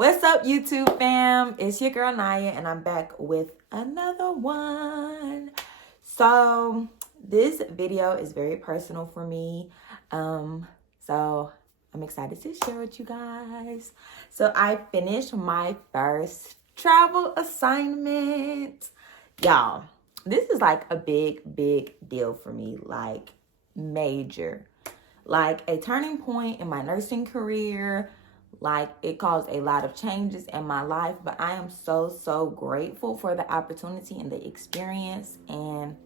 What's up, YouTube fam? It's your girl Naya, and I'm back with another one. So this video is very personal for me. So I'm excited to share with you guys. So I finished my first travel assignment. Y'all, this is like a big deal for me, like major. Like a turning point in my nursing career. Like it caused a lot of changes in my life, but I am so grateful for the opportunity and the experience, and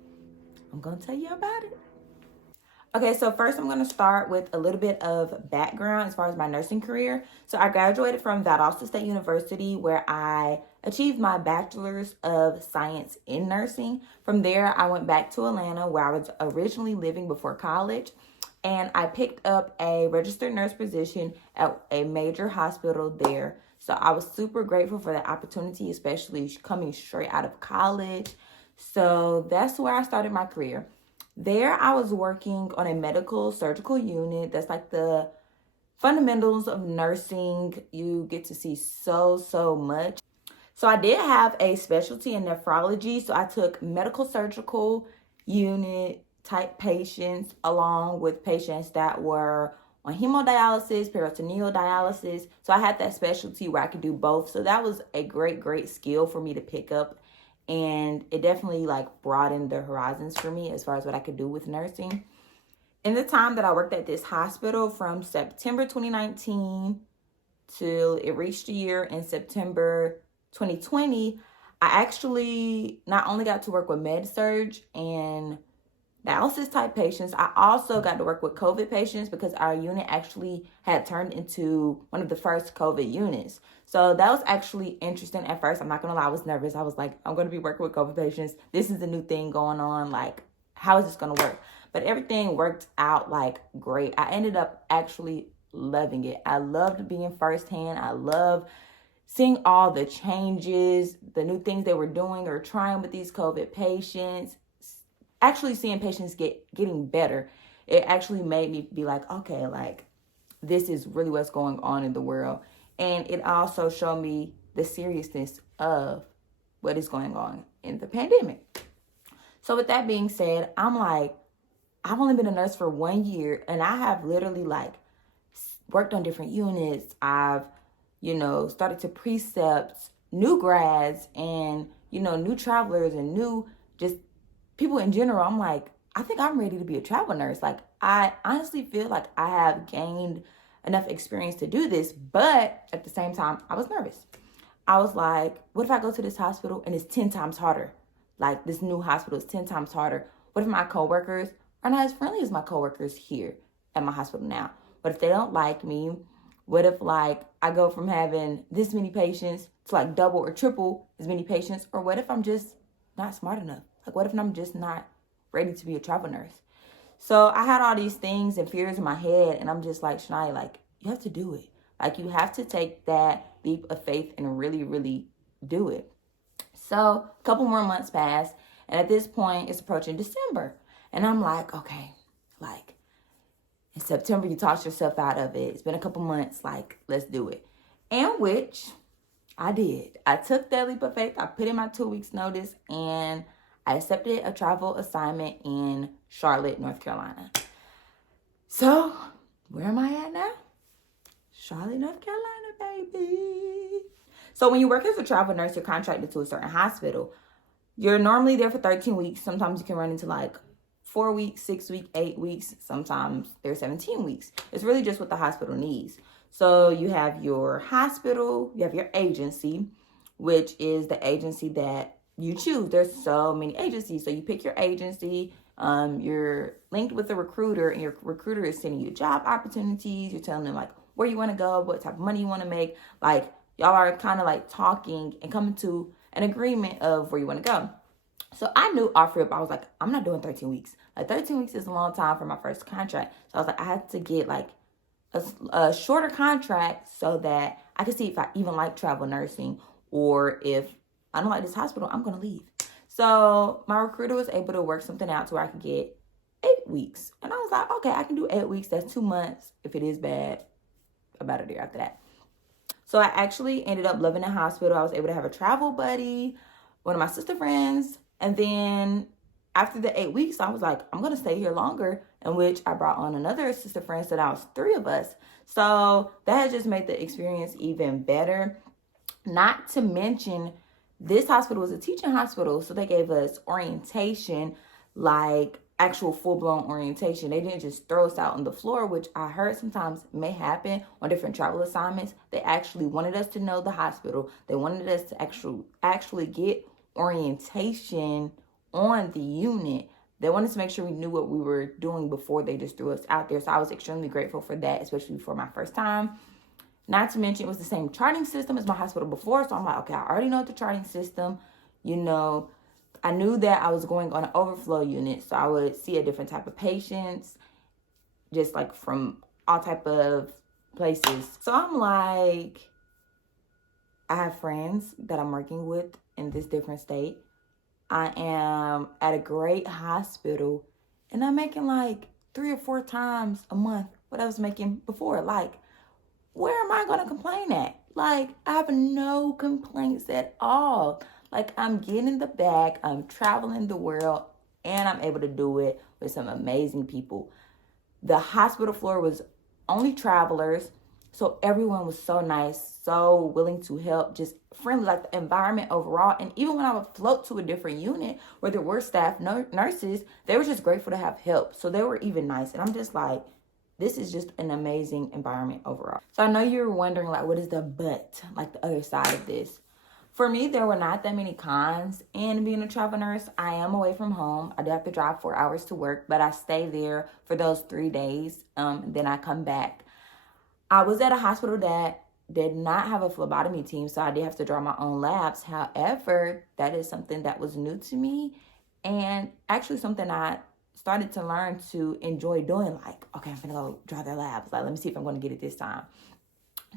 I'm gonna tell you about it. Okay, so first I'm gonna start with a little bit of background as far as my nursing career. So I graduated from Valdosta State University, where I achieved my bachelor's of science in nursing. From there, I went back to Atlanta, where I was originally living before college, and I picked up a registered nurse position at a major hospital there. So I was super grateful for the opportunity, especially coming straight out of college. So that's where I started my career. There, I was working on a medical surgical unit. That's like the fundamentals of nursing. You get to see so much. So I did have a specialty in nephrology. So I took medical surgical unit type patients along with patients that were on hemodialysis, peritoneal dialysis. So I had that specialty where I could do both. So that was a great skill for me to pick up. And it definitely like broadened the horizons for me as far as what I could do with nursing. In the time that I worked at this hospital from September 2019 till it reached a year in September 2020, I actually not only got to work with med-surg and dialysis type patients, I also got to work with COVID patients because our unit actually had turned into one of the first COVID units. So that was actually interesting at first. I'm not gonna lie, I was nervous. I was like, I'm gonna be working with COVID patients. This is a new thing going on. Like, how is this gonna work? But everything worked out like great. I ended up actually loving it. I loved being firsthand. I love seeing all the changes, the new things they were doing or trying with these COVID patients. Actually seeing patients getting better, it actually made me be like, okay, like this is really what's going on in the world. And it also showed me the seriousness of what is going on in the pandemic. So with that being said, I'm like, I've only been a nurse for 1 year, and I have literally like worked on different units. I've, started to precept new grads and, new travelers and new just people in general. I'm like, I think I'm ready to be a travel nurse. Like, I honestly feel like I have gained enough experience to do this, but at the same time, I was nervous. I was like, what if I go to this hospital and it's 10 times harder? Like, this new hospital is 10 times harder. What if my coworkers are not as friendly as my coworkers here at my hospital now? What if they don't like me? What if, like, I go from having this many patients to, like, double or triple as many patients? Or what if I'm just not smart enough? Like, what if I'm just not ready to be a travel nurse? So I had all these things and fears in my head, and I'm just like, Shania, like, you have to do it. Like, you have to take that leap of faith and really do it. So a couple more months passed, and at this point, it's approaching December. And I'm like, okay, like, in September, you talked yourself out of it. It's been a couple months, like, let's do it. And which I did. I took that leap of faith. I put in my 2 weeks notice, and I accepted a travel assignment in Charlotte, North Carolina. So, where am I at now? Charlotte, North Carolina, baby. So, when you work as a travel nurse, you're contracted to a certain hospital. You're normally there for 13 weeks. Sometimes you can run into like 4 weeks, 6 weeks, 8 weeks. Sometimes they're 17 weeks. It's really just what the hospital needs. So, you have your hospital, you have your agency, which is the agency that you choose. There's so many agencies. So you pick your agency, you're linked with a recruiter, and your recruiter is sending you job opportunities. You're telling them like where you want to go, what type of money you want to make. Like, y'all are kind of like talking and coming to an agreement of where you want to go. So I knew off rip, I was like, I'm not doing 13 weeks. Like, 13 weeks is a long time for my first contract. So I was like, I had to get like a shorter contract so that I could see if I even like travel nursing, or if I don't like this hospital, I'm going to leave. So my recruiter was able to work something out to where I could get 8 weeks. And I was like, okay, I can do 8 weeks. That's 2 months. If it is bad, about a year after that. So I actually ended up loving the hospital. I was able to have a travel buddy, one of my sister friends. And then after the 8 weeks, I was like, I'm going to stay here longer, in which I brought on another sister friend. So that was 3 of us. So that has just made the experience even better. Not to mention, this hospital was a teaching hospital. So they gave us orientation, like actual full-blown orientation. They didn't just throw us out on the floor, which I heard sometimes may happen on different travel assignments. They actually wanted us to know the hospital. They wanted us to actually get orientation on the unit. They wanted to make sure we knew what we were doing before they just threw us out there. So I was extremely grateful for that, especially for my first time. Not to mention, it was the same charting system as my hospital before. So I'm like, okay, I already know the charting system. You know, I knew that I was going on an overflow unit. So I would see a different type of patients, just like from all type of places. So I'm like, I have friends that I'm working with in this different state. I am at a great hospital, and I'm making like 3 or 4 times a month what I was making before. Like, where am I going to complain at? Like, I have no complaints at all. Like, I'm getting the bag, I'm traveling the world, and I'm able to do it with some amazing people. The hospital floor was only travelers, so everyone was so nice, so willing to help, just friendly, like the environment overall. And even when I would float to a different unit where there were staff nurses, they were just grateful to have help. So they were even nice. And I'm just like, this is just an amazing environment overall. So I know you're wondering, like, what is the but, like the other side of this? For me, there were not that many cons in being a travel nurse. I am away from home. I do have to drive 4 hours to work, but I stay there for those 3 days. Then I come back. I was at a hospital that did not have a phlebotomy team, so I did have to draw my own labs. However, that is something that was new to me, and actually something I started to learn to enjoy doing. Like, okay, I'm gonna go draw their labs. Like, let me see if I'm gonna get it this time.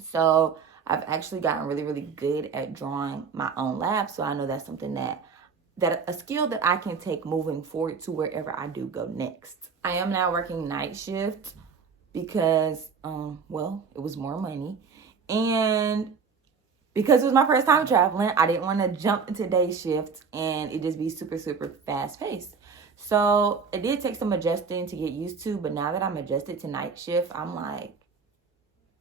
So I've actually gotten really, really good at drawing my own labs. So I know that's something that a skill that I can take moving forward to wherever I do go next. I am now working night shift because, well, it was more money. And because it was my first time traveling, I didn't want to jump into day shift and it just be super, super fast paced. So it did take some adjusting to get used to, but now that I'm adjusted to night shift, I'm like,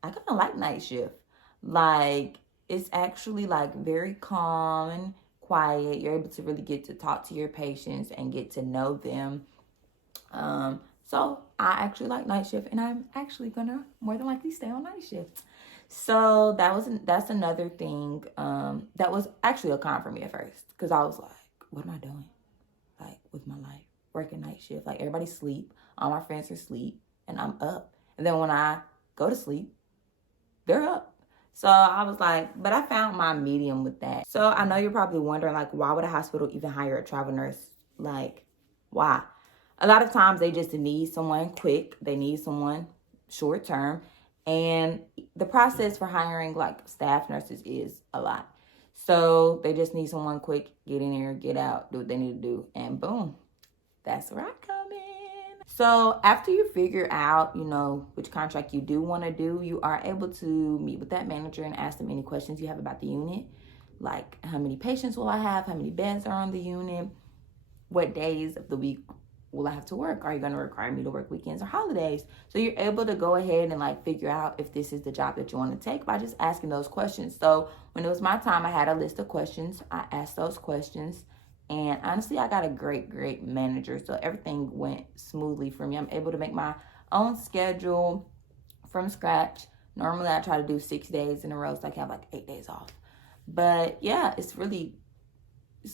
I kind of like night shift. Like, it's actually like very calm and quiet. You're able to really get to talk to your patients and get to know them. So I actually like night shift, and I'm actually gonna more than likely stay on night shift. So that's another thing that was actually a con for me at first, because I was like, what am I doing, like, with my life, working night shift? Like, everybody sleep, all my friends are asleep, and I'm up. And then when I go to sleep, they're up. So I was like, but I found my medium with that. So I know you're probably wondering, like, why would a hospital even hire a travel nurse? Like, why? A lot of times they just need someone quick. They need someone short term. And the process for hiring, like, staff nurses is a lot. So they just need someone quick, get in there, get out, do what they need to do. And boom, that's where I come in. So after you figure out, you know, which contract you do want to do, you are able to meet with that manager and ask them any questions you have about the unit. Like, how many patients will I have? How many beds are on the unit? What days of the week will I have to work? Are you going to require me to work weekends or holidays? So you're able to go ahead and, like, figure out if this is the job that you want to take by just asking those questions. So when it was my time, I had a list of questions. I asked those questions. And honestly, I got a great, great manager. So everything went smoothly for me. I'm able to make my own schedule from scratch. Normally, I try to do 6 days in a row, so I can have like 8 days off. But yeah, it's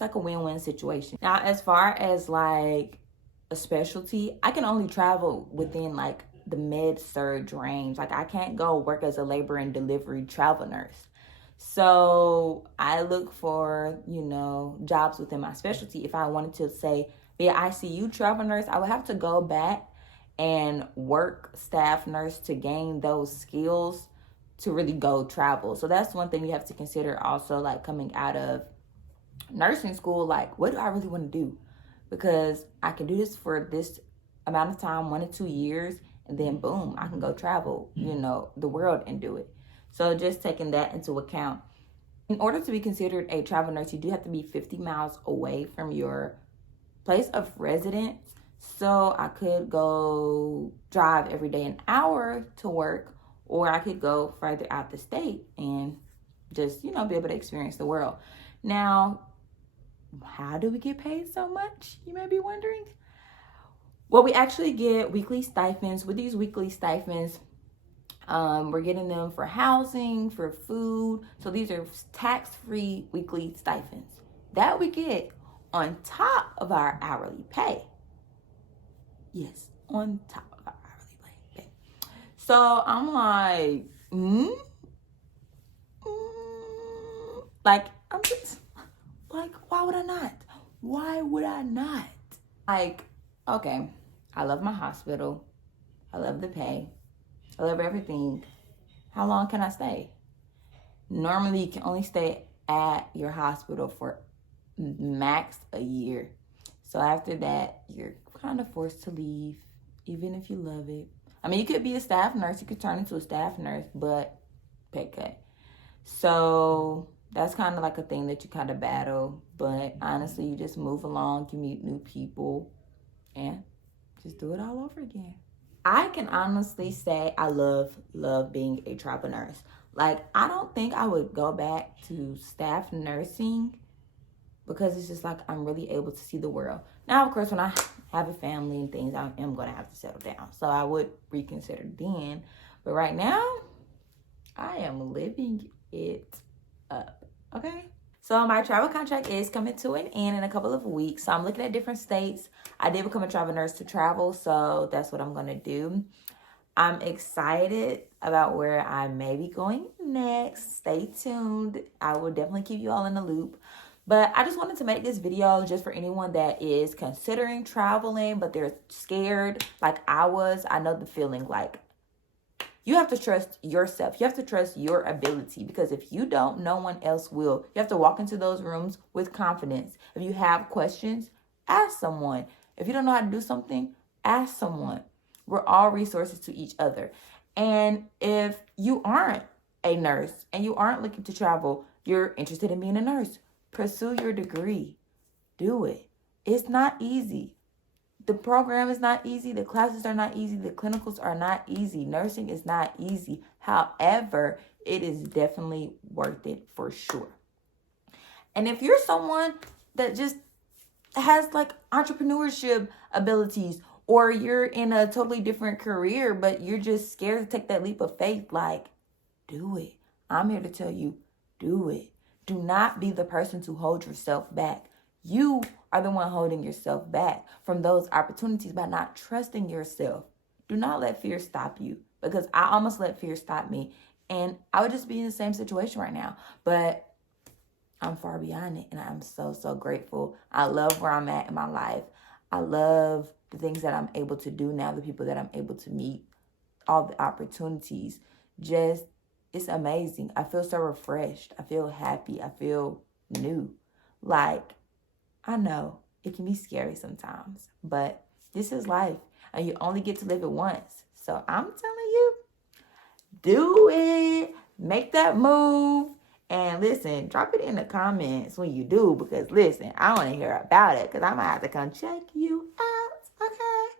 like a win-win situation. Now, as far as like a specialty, I can only travel within like the med-surg range. Like, I can't go work as a labor and delivery travel nurse. So I look for, you know, jobs within my specialty. If I wanted to say be an ICU travel nurse, I would have to go back and work staff nurse to gain those skills to really go travel. So that's one thing you have to consider also, like, coming out of nursing school. Like, what do I really want to do? Because I can do this for this amount of time, 1 to 2 years, and then boom, I can go travel, you know, the world and do it. So just taking that into account. In order to be considered a travel nurse, you do have to be 50 miles away from your place of residence. So I could go drive every day an hour to work, or I could go further out the state and just, be able to experience the world. Now, how do we get paid so much? You may be wondering. Well, we actually get weekly stipends. With these weekly stipends, we're getting them for housing, for food. So these are tax-free weekly stipends that we get on top of our hourly pay. Yes, on top of our hourly pay. So I'm like, like, I'm just like, why would I not? Why would I not? Like, okay, I love my hospital. I love the pay. I love everything. How long can I stay? Normally, you can only stay at your hospital for max a year. So after that, you're kind of forced to leave, even if you love it. I mean, you could be a staff nurse. You could turn into a staff nurse, but pay cut. So that's kind of like a thing that you kind of battle. But honestly, you just move along. You meet new people and just do it all over again. I can honestly say I love being a travel nurse. Like, I don't think I would go back to staff nursing because it's just like I'm really able to see the world. Now, of course, when I have a family and things, I am going to have to settle down. So I would reconsider then. But right now, I am living it up, okay? So my travel contract is coming to an end in a couple of weeks. So I'm looking at different states. I did become a travel nurse to travel, so that's what I'm going to do. I'm excited about where I may be going next. Stay tuned. I will definitely keep you all in the loop. But I just wanted to make this video just for anyone that is considering traveling, but they're scared like I was. I know the feeling. Like, you have to trust yourself. You have to trust your ability, because if you don't, no one else will. You have to walk into those rooms with confidence. If you have questions, ask someone. If you don't know how to do something, ask someone. We're all resources to each other. And if you aren't a nurse and you aren't looking to travel, you're interested in being a nurse, pursue your degree. Do it. It's not easy. The program is not easy. The classes are not easy. The clinicals are not easy. Nursing is not easy. However, it is definitely worth it for sure. And if you're someone that just has like entrepreneurship abilities, or you're in a totally different career, but you're just scared to take that leap of faith, like, do it. I'm here to tell you, do it. Do not be the person to hold yourself back. You are the one holding yourself back from those opportunities by not trusting yourself. Do not let fear stop you, because I almost let fear stop me, and I would just be in the same situation right now. But I'm far beyond it, and I'm so, so grateful. I love where I'm at in my life. I love the things that I'm able to do now, the people that I'm able to meet, all the opportunities. Just, it's amazing. I feel so refreshed. I feel happy. I feel new. Like, I know it can be scary sometimes, but this is life, and you only get to live it once. So I'm telling you, do it. Make that move. And listen, drop it in the comments when you do, because listen, I want to hear about it, because I might have to come check you out, okay?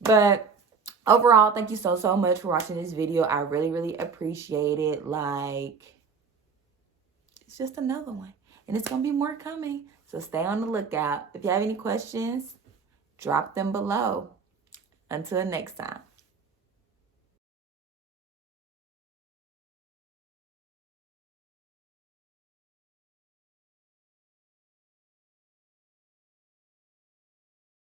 But overall, thank you so, so much for watching this video. I really, really appreciate it. Like, it's just another one, and it's going to be more coming. So stay on the lookout. If you have any questions, drop them below. Until next time.